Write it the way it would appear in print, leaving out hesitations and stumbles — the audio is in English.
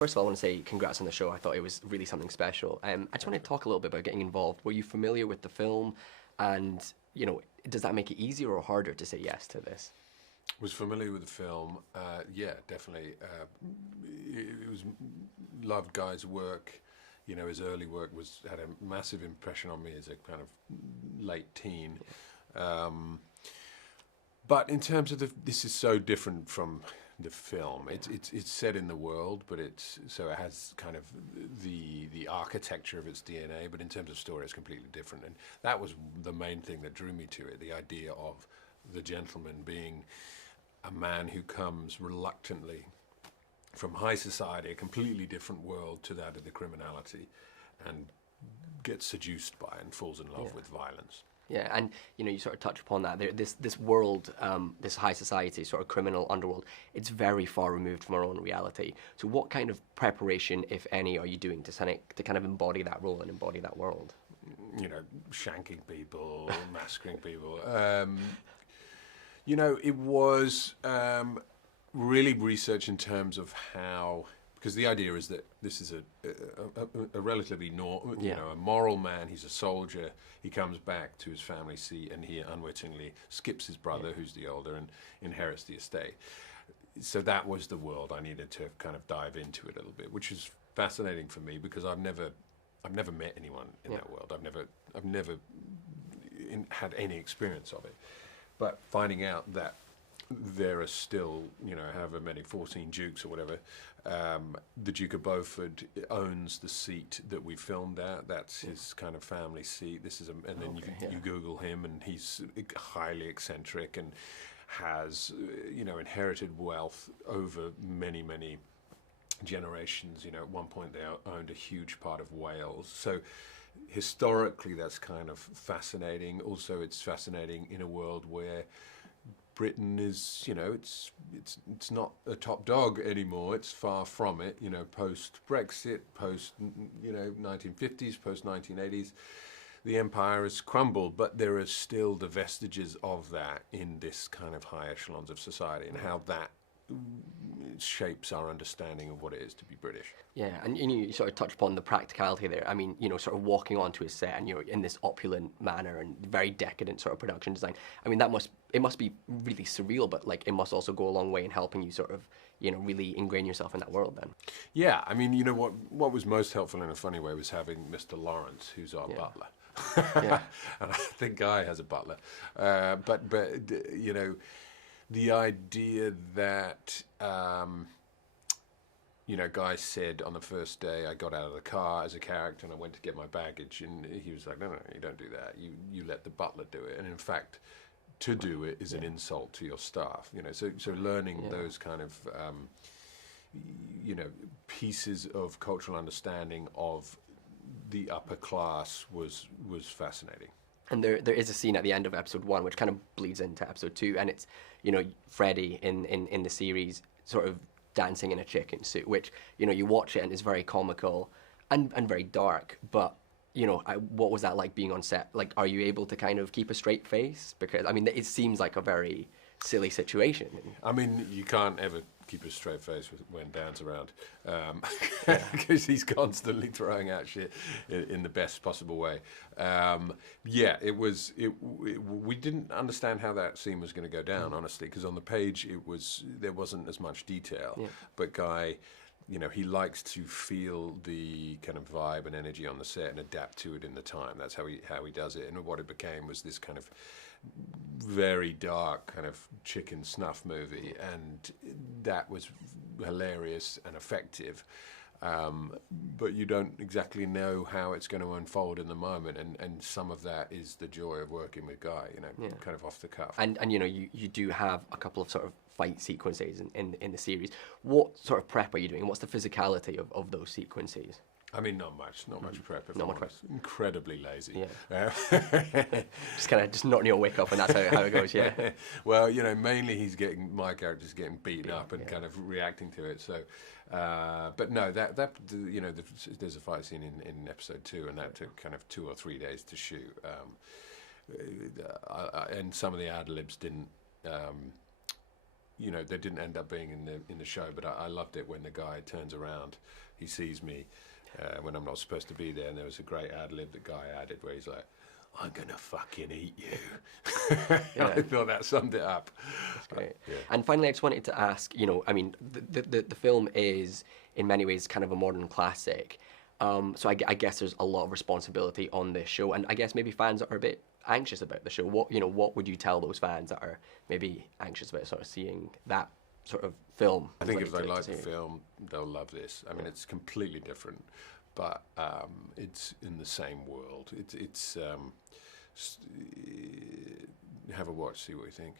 First of all, I want to say congrats on the show. I thought it was really something special. I just want to talk a little bit about getting involved. Were you familiar with the film? And, does that make it easier or harder to say yes to this? Was familiar with the film. Yeah, definitely. It was loved Guy's work. His early work had a massive impression on me as a kind of late teen. But in terms of this is so different from the film. It's set in the world, but it has kind of the architecture of its DNA. But in terms of story, it's completely different. And that was the main thing that drew me to it: the idea of the gentleman being a man who comes reluctantly from high society, a completely different world to that of the criminality, and gets seduced by it and falls in love with violence. Yeah, and you sort of touch upon that. This world, this high society, sort of criminal underworld, it's very far removed from our own reality. So what kind of preparation, if any, are you doing to kind of embody that role and embody that world? Shanking people, massacring people. It was really research in terms of how, because the idea is that this is a relatively a moral man. He's a soldier. He comes back to his family seat, and he unwittingly skips his brother, who's the older, and inherits the estate. So that was the world I needed to kind of dive into it a little bit, which is fascinating for me because I've never met anyone in that world. I've never had any experience of it. But finding out that there are still, however many, 14 dukes or whatever. The Duke of Beaufort owns the seat that we filmed at. That's his kind of family seat. You Google him, and he's highly eccentric and has, inherited wealth over many, many generations. At one point they owned a huge part of Wales. So historically, that's kind of fascinating. Also, it's fascinating in a world where Britain is, it's not a top dog anymore. It's far from it. Post Brexit, post 1950s, post 1980s, the empire has crumbled, but there are still the vestiges of that in this kind of high echelons of society, and how that shapes our understanding of what it is to be British. Yeah, and you sort of touch upon the practicality there. I mean, sort of walking onto a set and you're in this opulent manner and very decadent sort of production design. I mean, it must be really surreal, but it must also go a long way in helping you sort of, really ingrain yourself in that world then. Yeah, I mean, what was most helpful in a funny way was having Mr. Lawrence, who's our butler. Yeah. And I think Guy has a butler. But the idea that, Guy said on the first day I got out of the car as a character and I went to get my baggage, and he was like, no, you don't do that. You let the butler do it. And in fact, to do it is an insult to your staff. So learning those kind of, pieces of cultural understanding of the upper class was fascinating. And there is a scene at the end of episode 1 which kind of bleeds into episode 2, and it's Freddie in the series sort of dancing in a chicken suit, which you watch it and it's very comical and very dark. But what was that like being on set? Like, are you able to kind of keep a straight face? Because I mean, it seems like a very silly situation. I mean, you can't ever keep a straight face when Dan's around, because he's constantly throwing out shit in the best possible way. We didn't understand how that scene was going to go down, honestly, because on the page there wasn't as much detail. Yeah. But Guy, he likes to feel the kind of vibe and energy on the set and adapt to it in the time. That's how he does it. And what it became was this kind of very dark kind of chicken snuff movie, and that was hilarious and effective. But you don't exactly know how it's going to unfold in the moment, and some of that is the joy of working with Guy, kind of off the cuff. And you do have a couple of sort of fight sequences in the series. What sort of prep are you doing? What's the physicality of those sequences? I mean, not much prep. Not much prep. Incredibly lazy. Yeah. just kind of knocking your wick off, and that's how it goes. Yeah. Well, mainly my character's getting beaten up and kind of reacting to it. So, but no, there's a fight scene in episode 2, and that took kind of 2 or 3 days to shoot. And some of the ad-libs didn't you know, they didn't end up being in the show, but I loved it when the guy turns around, he sees me when I'm not supposed to be there, and there was a great ad-lib that Guy added where he's like, "I'm gonna fucking eat you." I thought that summed it up. That's great. And finally, I just wanted to ask, you know, I mean, the film is in many ways kind of a modern classic. So I guess there's a lot of responsibility on this show, and I guess maybe fans are a bit anxious about the show. What would you tell those fans that are maybe anxious about sort of seeing that sort of film? I think if they like the film, they'll love this. I mean, it's completely different, but it's in the same world. It's have a watch, see what you think.